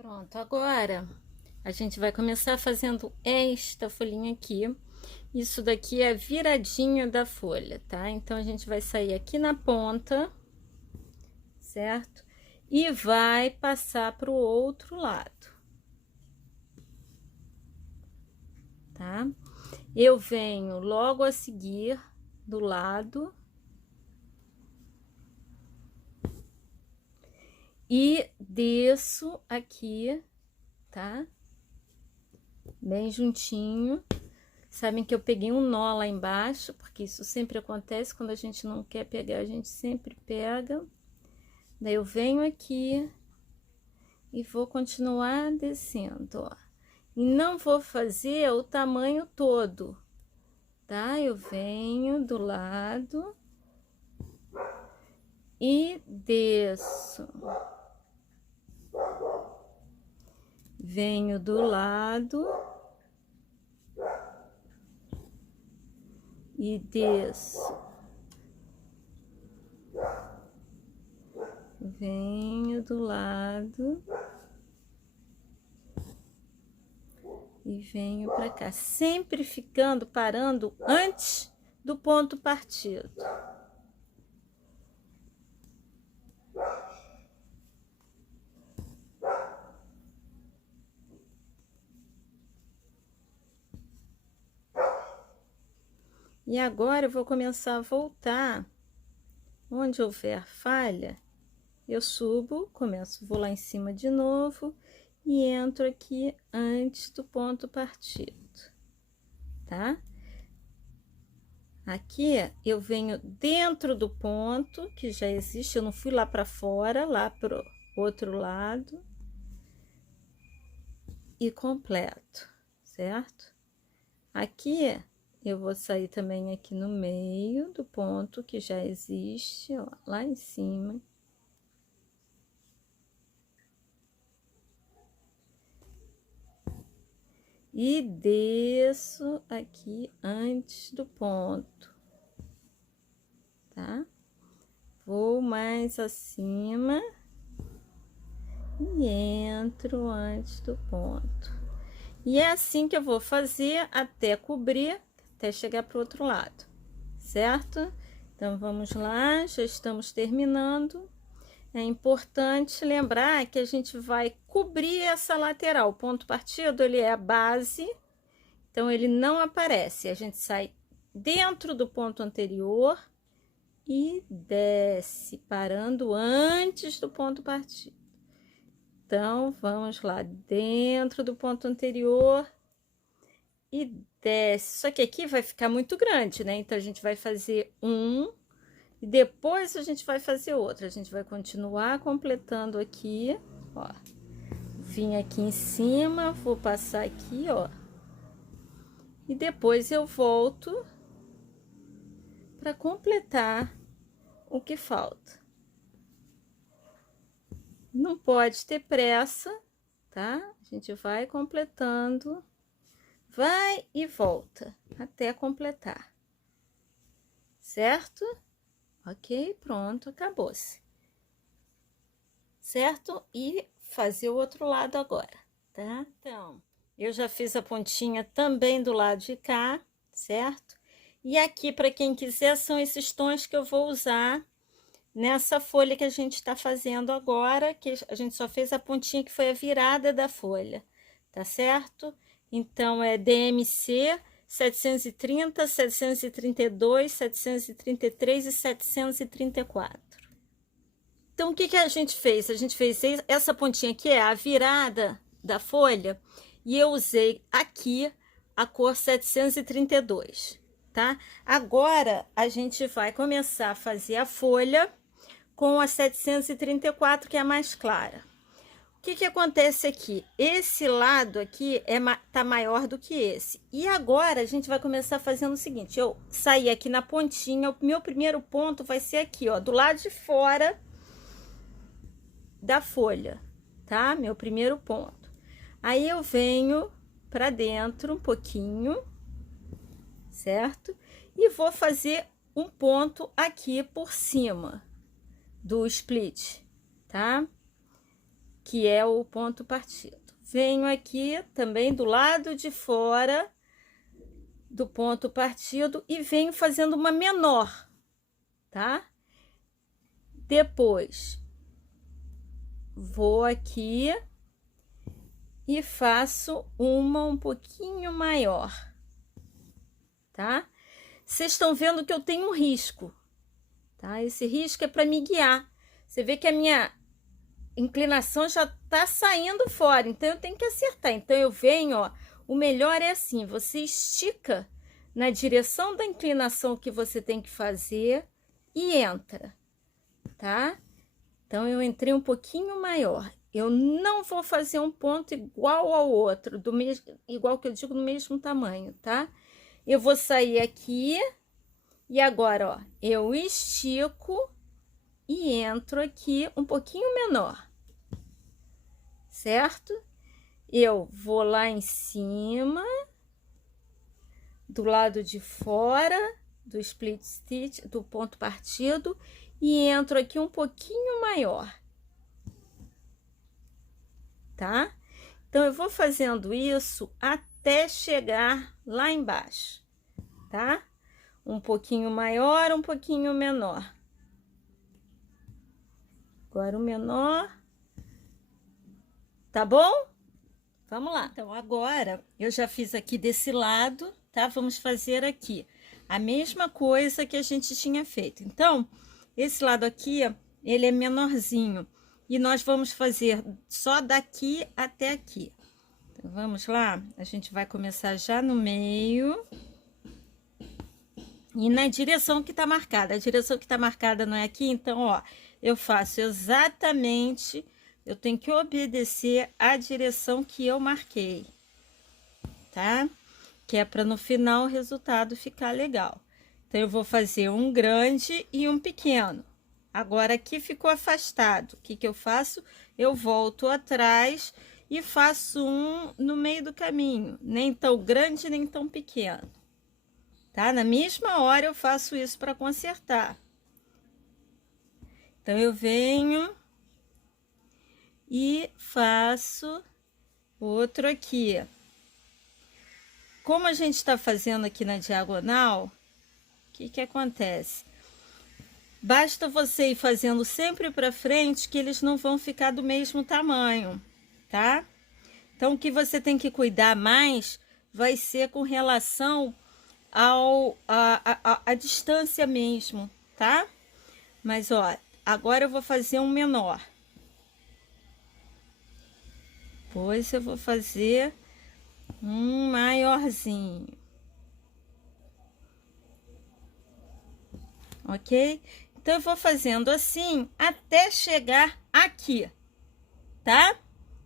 Pronto, agora a gente vai começar fazendo esta folhinha aqui. Isso daqui é a viradinha da folha, tá? Então, a gente vai sair aqui na ponta, certo? E vai passar para o outro lado, tá? Eu venho logo a seguir do lado e desço aqui, tá? Bem juntinho. Sabem que eu peguei um nó lá embaixo, porque isso sempre acontece quando a gente não quer pegar, a gente sempre pega. Daí eu venho aqui e vou continuar descendo, ó. E não vou fazer o tamanho todo, tá? Eu venho do lado e desço. Venho do lado e desço. Venho do lado e venho pra cá, sempre ficando parando antes do ponto partido. E agora eu vou começar a voltar. Onde houver falha, eu subo, começo, vou lá em cima de novo e entro aqui antes do ponto partido, tá? Aqui eu venho dentro do ponto que já existe, eu não fui lá para fora, lá pro outro lado e completo, certo? Aqui eu vou sair também aqui no meio do ponto que já existe, ó, lá em cima. E desço aqui antes do ponto, tá? Vou mais acima e entro antes do ponto. E é assim que eu vou fazer até cobrir, até chegar pro outro lado, certo? Então, vamos lá, já estamos terminando. É importante lembrar que a gente vai cobrir essa lateral. O ponto partido, ele é a base, então ele não aparece. A gente sai dentro do ponto anterior e desce, parando antes do ponto partido. Então, vamos lá, dentro do ponto anterior e desce. Só que aqui vai ficar muito grande, né? Então, a gente vai fazer um e depois a gente vai fazer outro. A gente vai continuar completando aqui, ó. Vim aqui em cima, vou passar aqui, ó. E depois eu volto para completar o que falta. Não pode ter pressa, tá? A gente vai completando, vai e volta até completar, certo? Ok, pronto, acabou-se. Certo? E fazer o outro lado agora, tá? Então, eu já fiz a pontinha também do lado de cá, certo? E aqui, para quem quiser, são esses tons que eu vou usar nessa folha que a gente está fazendo agora, que a gente só fez a pontinha que foi a virada da folha, tá certo? Então, é DMC 730, 732, 733 e 734. Então, o que que a gente fez? A gente fez essa pontinha aqui, é a virada da folha, e eu usei aqui a cor 732, tá? Agora, a gente vai começar a fazer a folha com a 734, que é a mais clara. O que que acontece aqui? Esse lado aqui tá maior do que esse. E agora, a gente vai começar fazendo o seguinte, eu saí aqui na pontinha, o meu primeiro ponto vai ser aqui, ó, do lado de fora da folha, tá? Meu primeiro ponto. Aí, eu venho pra dentro um pouquinho, certo? E vou fazer um ponto aqui por cima do split, tá? que é o ponto partido. Venho aqui também do lado de fora do ponto partido e venho fazendo uma menor, tá? Depois, vou aqui e faço uma um pouquinho maior, tá? Vocês estão vendo que eu tenho um risco, tá? Esse risco é para me guiar. Você vê que a minha inclinação já tá saindo fora, então eu tenho que acertar. Então eu venho, ó, o melhor é assim, você estica na direção da inclinação que você tem que fazer e entra, tá? Então eu entrei um pouquinho maior. Eu não vou fazer um ponto igual ao outro, do mesmo, igual que eu digo, no mesmo tamanho, tá? Eu vou sair aqui e agora, ó, eu estico e entro aqui um pouquinho menor, certo? Eu vou lá em cima, do lado de fora do split stitch, do ponto partido, e entro aqui um pouquinho maior, tá? Então, eu vou fazendo isso até chegar lá embaixo, tá? Um pouquinho maior, um pouquinho menor. Agora o menor, tá bom? Vamos lá. Então, agora eu já fiz aqui desse lado, tá? Vamos fazer aqui a mesma coisa que a gente tinha feito. Então, esse lado aqui, ele é menorzinho e nós vamos fazer só daqui até aqui. Então, vamos lá? A gente vai começar já no meio e na direção que tá marcada. A direção que tá marcada não é aqui, então, ó, eu faço exatamente, eu tenho que obedecer a direção que eu marquei, tá? Que é para no final o resultado ficar legal. Então, eu vou fazer um grande e um pequeno. Agora, aqui ficou afastado. O que que eu faço? Eu volto atrás e faço um no meio do caminho. Nem tão grande, nem tão pequeno. Tá? Na mesma hora, eu faço isso para consertar. Então, eu venho e faço outro aqui. Como a gente está fazendo aqui na diagonal, o que que acontece? Basta você ir fazendo sempre para frente que eles não vão ficar do mesmo tamanho, tá? Então, o que você tem que cuidar mais vai ser com relação a distância mesmo, tá? Mas, ó, agora eu vou fazer um menor. Depois eu vou fazer um maiorzinho. Ok? Então, eu vou fazendo assim até chegar aqui, tá?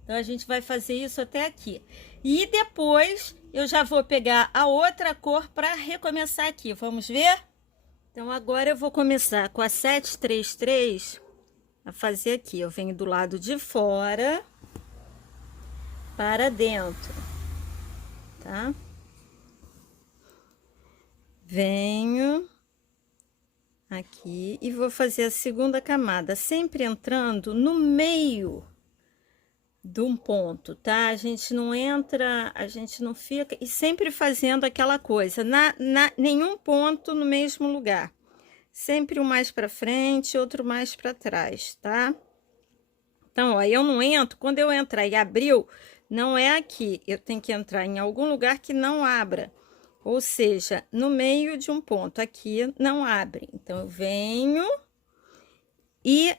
Então, a gente vai fazer isso até aqui. E depois, eu já vou pegar a outra cor para recomeçar aqui. Vamos ver? Então, agora eu vou começar com a 733 a fazer aqui. Eu venho do lado de fora para dentro, tá? Venho aqui e vou fazer a segunda camada, sempre entrando no meio de um ponto, tá? A gente não entra, a gente não fica, e sempre fazendo aquela coisa, nenhum ponto no mesmo lugar, sempre um mais para frente, outro mais para trás, tá? Então, ó, eu não entro, quando eu entrar e abriu, não é aqui, eu tenho que entrar em algum lugar que não abra, ou seja, no meio de um ponto, aqui não abre. Então, eu venho e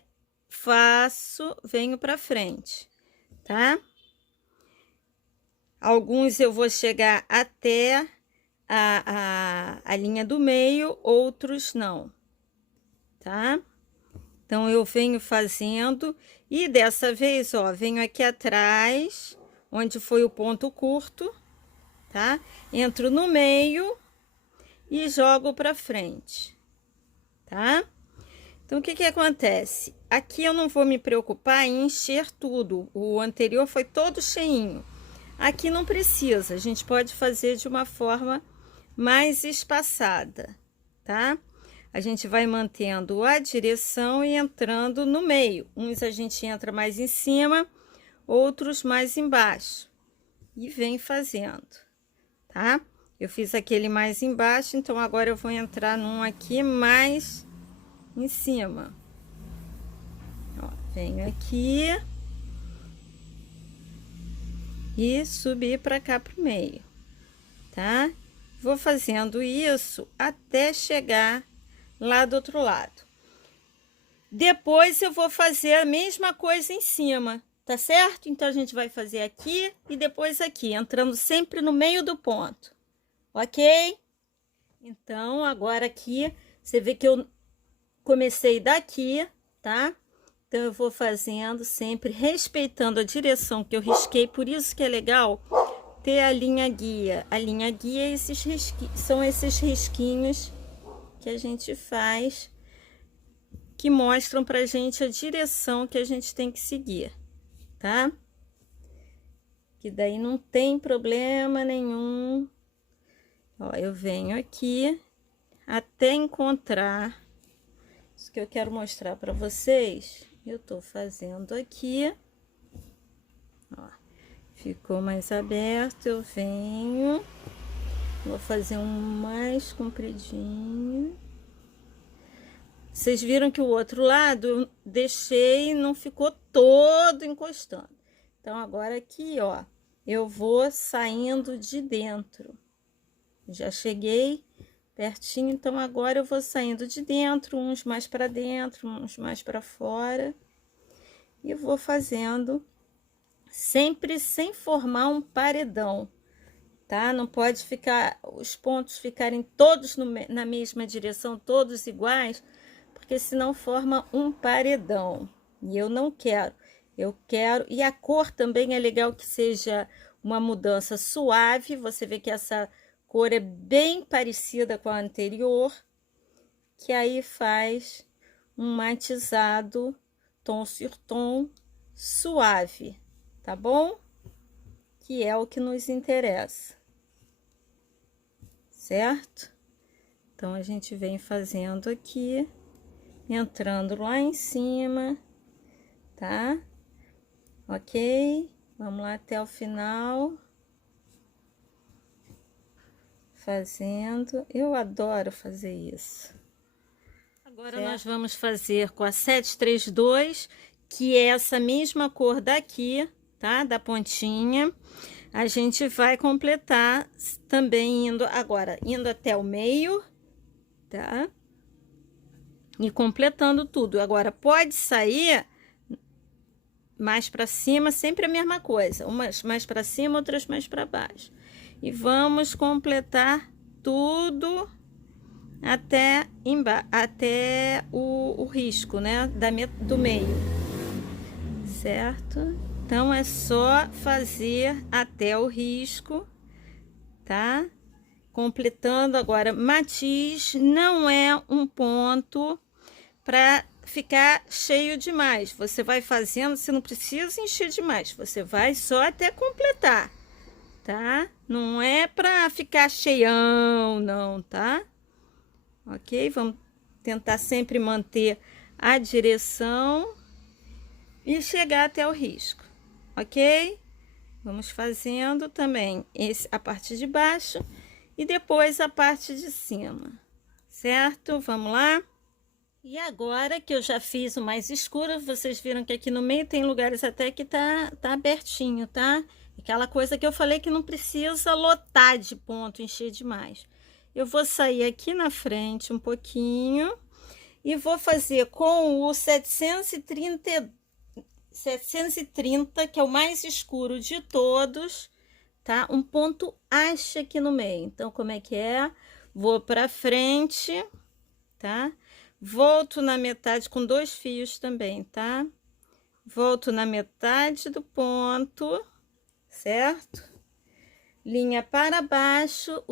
faço, venho para frente, tá? Alguns eu vou chegar até a linha do meio, outros não, tá? Então, eu venho fazendo e dessa vez, ó, venho aqui atrás, onde foi o ponto curto, tá? Entro no meio e jogo para frente, tá? Então, o que que acontece? Aqui eu não vou me preocupar em encher tudo, o anterior foi todo cheinho. Aqui não precisa, a gente pode fazer de uma forma mais espaçada, tá? A gente vai mantendo a direção e entrando no meio. Uns a gente entra mais em cima, outros mais embaixo e vem fazendo, tá? Eu fiz aquele mais embaixo, então agora eu vou entrar num aqui mais em cima. Ó, venho aqui e subir para cá pro meio, tá? Vou fazendo isso até chegar lá do outro lado. Depois eu vou fazer a mesma coisa em cima, tá certo? Então a gente vai fazer aqui e depois aqui, entrando sempre no meio do ponto, ok? Então agora aqui, você vê que eu comecei daqui, tá? Então eu vou fazendo sempre respeitando a direção que eu risquei, por isso que é legal ter a linha guia. A linha guia são esses risquinhos que a gente faz, que mostram pra gente a direção que a gente tem que seguir, tá? Que daí não tem problema nenhum. Ó, eu venho aqui até encontrar isso que eu quero mostrar pra vocês. Eu tô fazendo aqui, ó, ficou mais aberto, eu venho, vou fazer um mais compridinho. Vocês viram que o outro lado eu deixei e não ficou todo encostando. Então, agora aqui, ó, eu vou saindo de dentro. Já cheguei pertinho, então agora eu vou saindo de dentro, uns mais para dentro, uns mais para fora. E vou fazendo sempre sem formar um paredão, tá? Não pode ficar, os pontos ficarem todos na mesma direção, todos iguais, porque senão forma um paredão, e eu não quero. Eu quero, e a cor também é legal que seja uma mudança suave. Você vê que essa cor é bem parecida com a anterior, que aí faz um matizado, tom sur tom, suave, tá bom? Que é o que nos interessa, certo? Então, a gente vem fazendo aqui, entrando lá em cima, tá? Ok? Vamos lá até o final. Fazendo. Eu adoro fazer isso. Agora nós vamos fazer com a 732, que é essa mesma cor daqui, tá? Da pontinha. A gente vai completar também indo até o meio, tá? E completando tudo. Agora pode sair mais para cima, sempre a mesma coisa, umas mais para cima, outras mais para baixo. E vamos completar tudo até o risco, né, do meio, certo? Então é só fazer até o risco, tá? Completando. Agora, matiz não é um ponto para ficar cheio demais. Você vai fazendo, você não precisa encher demais, você vai só até completar, tá? Não é para ficar cheião, não, tá? Ok? Vamos tentar sempre manter a direção e chegar até o risco, ok? Vamos fazendo também a parte de baixo e depois a parte de cima, certo? Vamos lá? E agora que eu já fiz o mais escuro, vocês viram que aqui no meio tem lugares até que tá abertinho, tá? Aquela coisa que eu falei que não precisa lotar de ponto, encher demais. Eu vou sair aqui na frente um pouquinho e vou fazer com o 730, que é o mais escuro de todos, tá? Um ponto haste aqui no meio. Então, como é que é? Vou pra frente, tá? Volto na metade com 2 fios também, tá? Volto na metade do ponto, certo? Linha para baixo,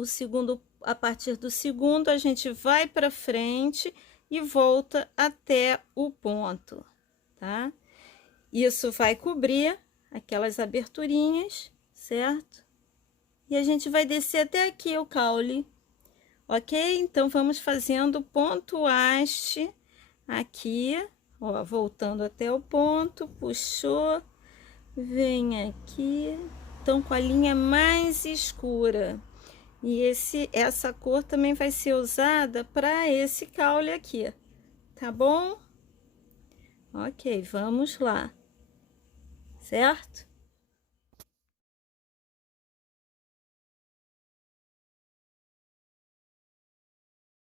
a partir do segundo, a gente vai para frente e volta até o ponto, tá? Isso vai cobrir aquelas aberturinhas, certo? E a gente vai descer até aqui o caule, ok? Então, vamos fazendo ponto haste aqui, ó, voltando até o ponto, puxou, Vem aqui, então com a linha mais escura. E essa cor também vai ser usada para esse caule aqui, tá bom? Ok, vamos lá, certo?